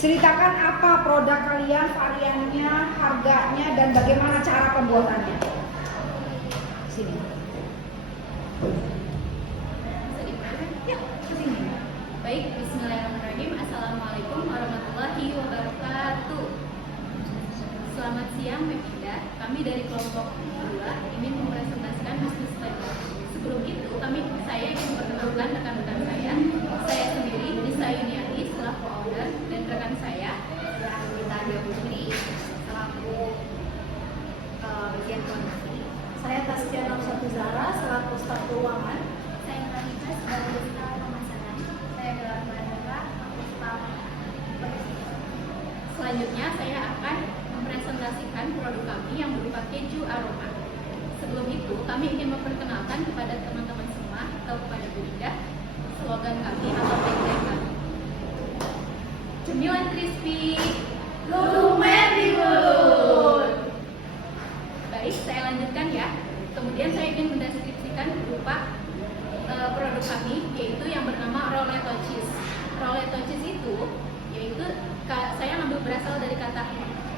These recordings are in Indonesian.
Ceritakan apa produk kalian, variannya, harganya, dan bagaimana cara pembuatannya. Sini. Ya, kesini. Baik, bismillahirrahmanirrahim. Assalamualaikum warahmatullahi wabarakatuh. Selamat siang, Mepida. Kami dari kelompok 2 ingin mempresentasikan bisnis plan. Sebelum itu, saya ingin memperkenalkan rekan-rekan saya. Saya sendiri, Nisa Yuniati, selaku owner, dan rekan saya, Anita Putri, selaku bagian produksi. Saya Tasya Nafsatu Zara, selaku staf keuangan. Saya Marita sebagai staf pemasaran. Saya Gelar Mandala, staf logistik. Selanjutnya, saya akan mempresentasikan produk kami yang berupa keju aroma. Sebelum itu, kami ingin memperkenalkan kepada teman-teman semua atau kepada Bu Ida slogan kami atau tagline kami. Cemilan crispy, Lumer di mulut. Baik, saya lanjutkan ya. Kemudian saya ingin mendeskripsikan berupa produk kami, yaitu yang bernama Roletto Cheese. Roletto Cheese itu, yaitu saya ambil berasal dari kata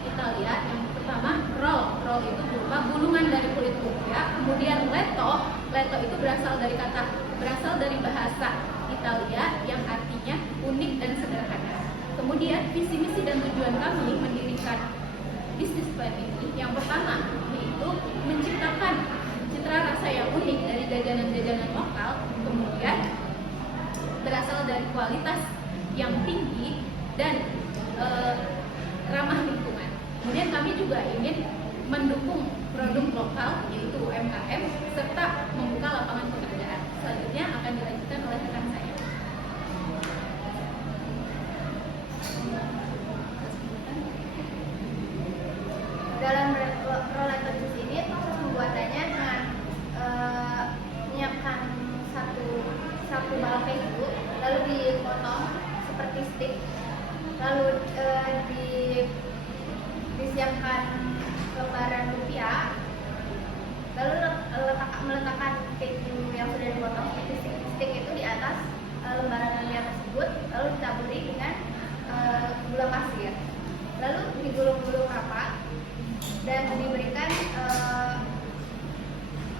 Italia. Yang pertama, roll itu berupa gulungan dari kulit lumpia. Kemudian letto itu berasal dari bahasa Italia yang artinya unik dan sederhana. Kemudian visi misi dan tujuan kami mendirikan bisnis plan ini yang pertama yaitu menciptakan citra rasa yang unik dari jajanan-jajanan lokal, kemudian berasal dari kualitas yang tinggi dan ramah lingkungan. Kemudian kami juga ingin mendukung produk lokal yaitu UMKM serta membuka lapangan pekerjaan. Selanjutnya akan dilanjutkan oleh rekan saya. Dalam Roletto Cheese ini proses pembuatannya dengan menyiapkan satu balok keju, lalu dipotong seperti stick, lalu disiapkan lembaran lumpia, lalu meletakkan keju yang sudah dipotong seperti stick itu di atas lembaran lumpia tersebut, lalu ditaburi dengan gula pasir, lalu digulung-gulung rapat dan diberikan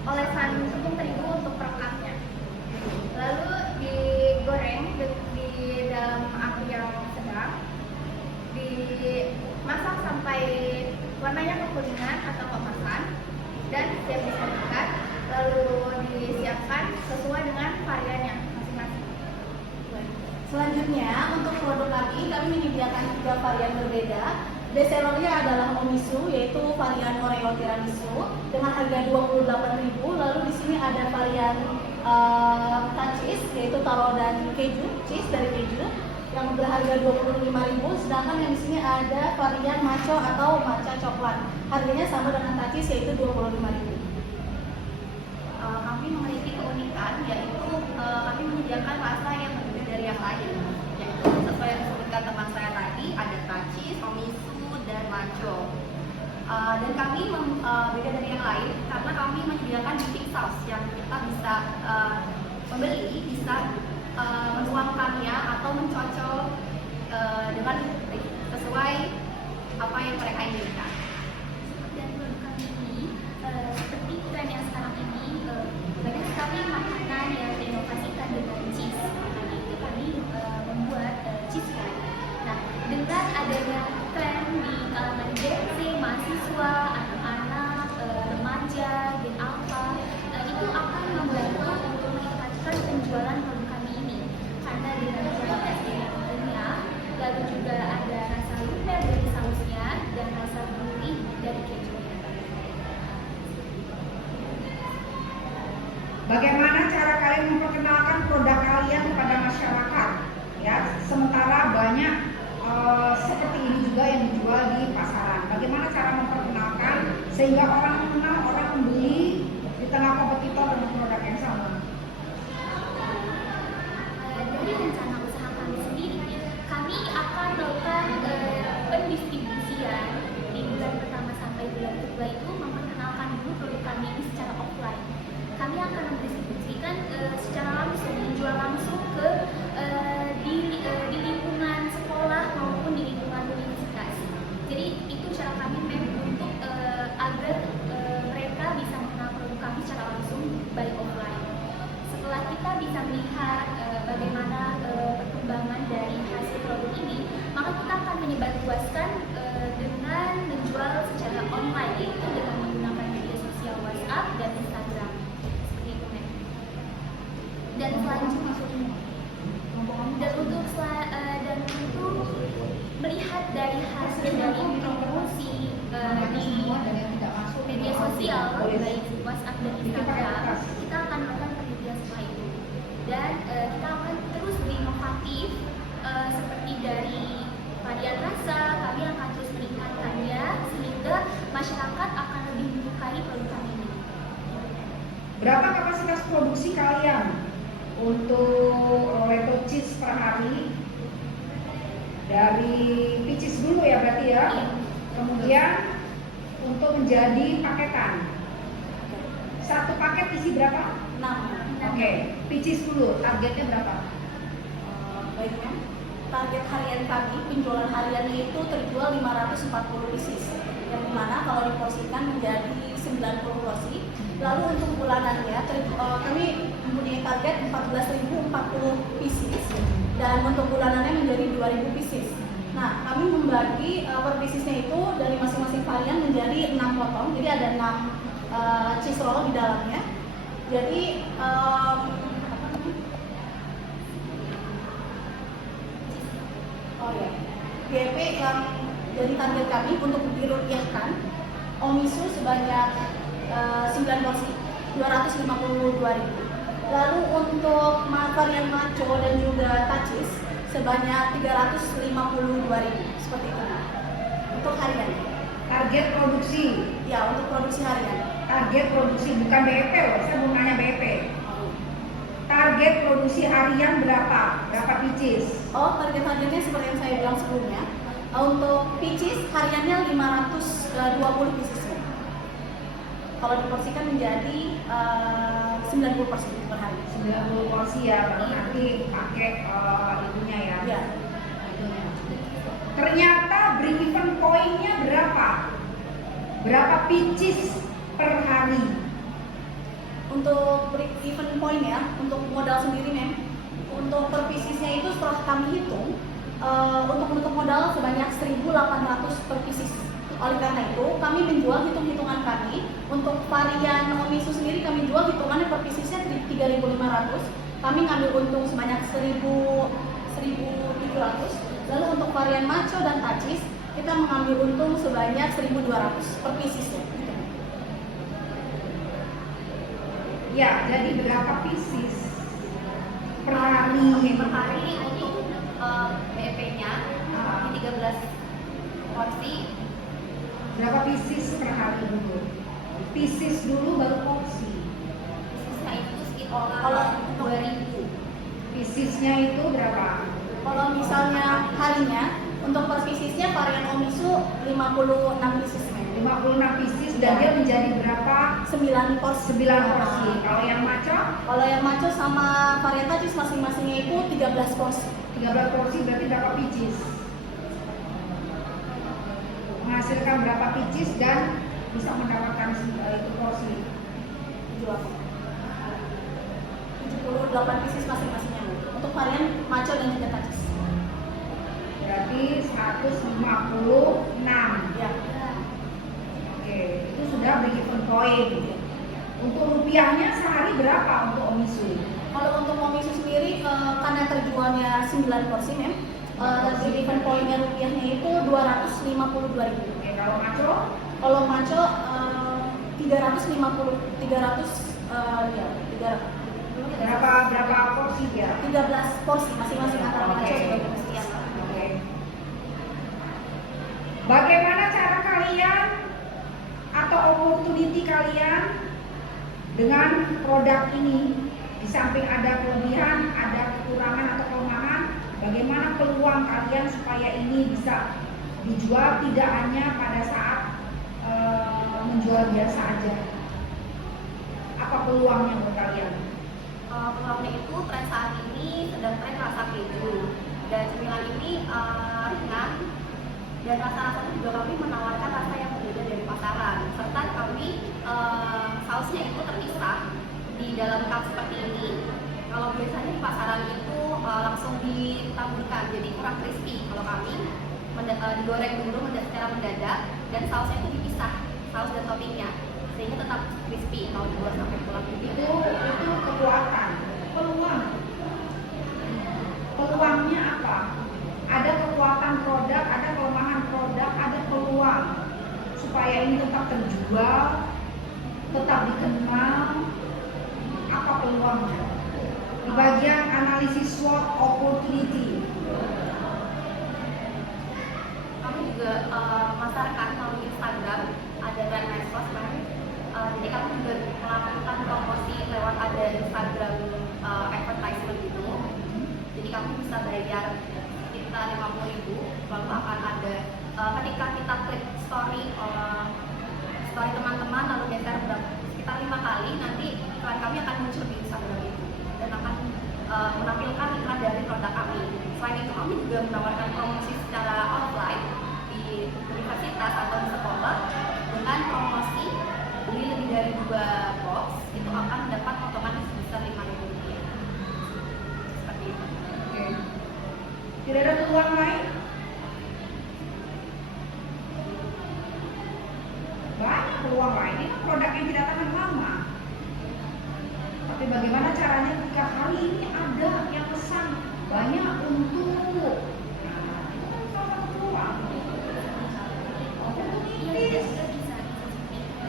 olesan tepung terigu untuk perekatnya, lalu digoreng di dalam api yang sedang, dimasak sampai warnanya kekuningan atau keemasan dan siap disajikan, lalu disiapkan sesuai dengan variannya masing-masing. Selanjutnya, untuk produk kami menyediakan 3 varian berbeda. Bestsellernya adalah Momisu, yaitu varian Oreo tiramisu dengan harga 28.000. Lalu di sini ada varian cheese, yaitu taro dan keju, cheese dari keju yang berharga 25.000. Sedangkan yang di sini ada varian macho atau matcha coklat, harganya sama dengan cheese yaitu 25.000. Kami memiliki keunikan, yaitu kami menyediakan rasa yang berbeda dari yang lain, yaitu sesuai yang disebutkan teman saya tadi, ada cheese, Momisu, dan macho. Dan kami beda dari yang lain karena kami menyediakan dipping sauce yang kita bisa pembeli bisa menuangkannya atau mencocol dengan sesuai apa yang mereka inginkan. Dan produk kami ini seperti tren yang sekarang ini banyak sekali makanan yang diinovasikan dengan cheese. Makanya itu kami membuat cheese pie. Nah, dengan adanya tren di kalangan Gen Z, mahasiswa, anak-anak, remaja, dan alpha, itu akan membantu untuk meningkatkan penjualan produk kami ini karena dengan kualitas yang renyah, lalu juga ada rasa lumer dari sausnya dan rasa gurih dari kejunya. Bagaimana cara kalian memperkenalkan produk kalian kepada masyarakat? Ya, sementara banyak seperti ini juga yang dijual di pasaran. Bagaimana cara memperkenalkan sehingga orang mengenal, orang membeli di tengah kompetitor dengan produk yang sama? Dari rencana usaha kami sendiri, kami akan melakukan pendistribusian di bulan pertama sampai bulan kedua itu memperkenalkan dulu produk kami ini secara offline. Kami akan mendistribusikan secara langsung, menjual langsung ke di lingkungan sekolah maupun di lingkungan dan selanjutnya dan untuk melihat dari hasil dari promosi di media sosial baik WhatsApp dan Instagram, kita akan melakukan penelitian setelah itu dan kita akan terus berinovatif seperti dari varian rasa, kami akan terus meningkatkannya sehingga masyarakat akan lebih menyukai produk kami ini. Berapa kapasitas produksi kalian untuk Roleto cheese per hari? Dari picis dulu ya berarti ya. Kemudian untuk menjadi paketan. Satu paket isi berapa? 6. Oke, picis dulu. Targetnya berapa? Baiknya, target harian kami, penjualan hariannya itu terjual 540 pieces, yang dimana kalau diporsikan menjadi 90 porsi. Lalu untuk bulanannya, kami mempunyai target 14.040 pieces, dan untuk bulanannya menjadi 2.000 pieces. Nah, kami membagi per piecesnya itu dari masing-masing varian menjadi 6 potong, jadi ada 6 cheese roll di dalamnya. Jadi GP yang jadi target kami untuk dirupiahkan omisu sebanyak 9 porsi 252.000. Lalu untuk varian macho dan juga tacis sebanyak 352.000, seperti itu untuk harian. Target produksi. Ya, untuk produksi harian. Target produksi bukan BEP loh, saya belum nanya BEP. Target produksi harian berapa? Berapa picis? Oh, target hariannya seperti yang saya bilang sebelumnya. Untuk picis hariannya 520 pieces. Kalau diporsikan menjadi 90 porsi per hari. 90 porsi ya, baru nanti pakai itunya ya. Ya. Itunya. Ternyata break even point-nya berapa? Berapa picis per hari? Untuk break even point ya, untuk modal sendiri untuk per piecesnya itu setelah kami hitung, untuk menutup modal sebanyak 1.800 per pieces. Oleh karena itu, kami menjual hitung-hitungan kami. Untuk varian omisu sendiri kami jual hitungannya per piecesnya 3.500. Kami ngambil untung sebanyak 1.700. Lalu untuk varian macho dan tacis, kita mengambil untung sebanyak 1.200 per piecesnya. Ya, jadi berapa pieces per hari? Per hari untuk BEP-nya 13 porsi. Berapa pieces per hari dulu? Pieces dulu baru porsi. Piecesnya itu sekitar 2.000. Piecesnya itu berapa? Kalau misalnya harinya, untuk per piecesnya varian omisu 56 pieces. 56 pieces dan dia menjadi berapa? 9 porsi. 9 porsi. Kalau yang maco? Kalau yang macho sama varian tacis masing-masingnya itu 13 porsi. 13 porsi berarti berapa pieces? Menghasilkan berapa pieces dan bisa mendapatkan itu porsi? 78 pieces masing-masingnya untuk varian macho dan juga tacis. Berarti 156. Ya. Oke, itu sudah break even point. Untuk rupiahnya sehari berapa untuk omisu? Kalau untuk omisu sendiri karena terjualnya 9 porsi break even point-nya rupiahnya itu 252.000. Oke, kalau maco? Kalau macho 350 ya 300. Berapa porsi dia? 13 porsi masing-masing antara macho Oke. dan juga siang. Oke. Bagaimana cara kalian atau opportunity kalian dengan produk ini? Di samping ada kelebihan, ada kekurangan atau kelemahan, bagaimana peluang kalian supaya ini bisa dijual tidak hanya pada saat menjual biasa aja? Apa peluangnya buat kalian? Peluangnya itu tren saat ini sedang tren rasa keju, dan cemilan ini ringan dan rasa-rasanya juga kami menawarkan rasa yang berbeda dari pasaran, serta kami sausnya itu terpisah di dalam cup seperti ini. Kalau biasanya di pasaran itu langsung ditaburkan, jadi kurang crispy. Kalau kami digoreng dulu secara mendadak dan sausnya itu dipisah, saus dan toppingnya, sehingga tetap crispy kalau dibuat sampai tulang Itu kekuatan. Peluang. Peluangnya apa? Ada kekuatan produk, ada kelemahan produk, ada peluang supaya ini tetap terjual, tetap dikenal. Apa peluangnya? Di bagian analisis SWOT opportunity. Kami juga masarkan melalui Instagram, ada brand medsos kan. Jadi kami juga melakukan promosi lewat ada Instagram advertisement gitu. Jadi kami bisa bayar sekitar 50.000, lalu akan ada ketika kita klik story teman-teman lalu geser sekitar 5 kali, nanti iklan kami akan muncul di Instagram itu dan akan menampilkan iklan dari produk kami. Selain itu kami juga menawarkan promosi secara offline di universitas atau di sekolah dengan promosi beli lebih dari 2 box itu akan dapat otomatis sebesar 5.000 rupiah. Seperti itu. Oke. Tidak ada peluang lain? Banyak peluang lain. Ini produk yang tidak tahan lama. Tapi bagaimana caranya ketika hari ini ada yang pesan banyak untuk, nah, itu kan salah satu peluang. Opportunities.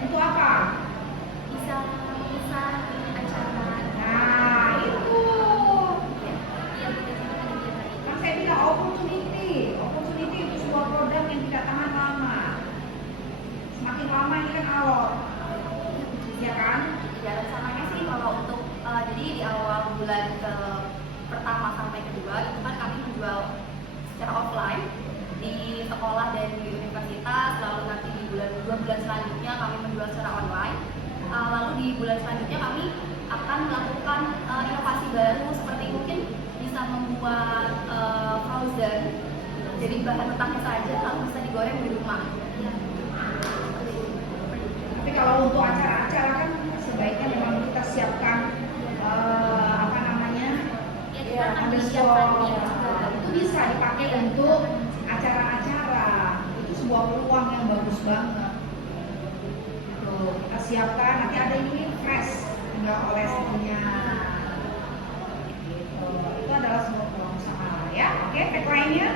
Itu apa? Bisa acara. Nah, itu. Iya, Kan saya bilang opportunity. Opportunity itu sebuah produk yang tidak tahan lama. Semakin lama ini kan alot. Ya kan? Ya rencananya sih kalau untuk jadi di awal bulan pertama sampai kedua itu kan kami menjual secara offline di sekolah dan di universitas, lalu nanti di bulan 2 bulan selanjutnya kami menjual secara online. Lalu di bulan selanjutnya kami akan melakukan inovasi baru seperti mungkin bisa membuat frozen, jadi bahan mentahnya saja lalu bisa digoreng di rumah. Tapi kalau untuk acara-acara kan sebaiknya memang kita siapkan apa namanya? Ya, Ada disiapkan slot. Itu bisa dipakai untuk acara-acara. Itu sebuah peluang yang bagus banget. Tuh, kita siapkan nanti ada ini fresh, tinggal olesnya. Gitu. Itu adalah sebuah peluang usaha ya. Oke, tagline-nya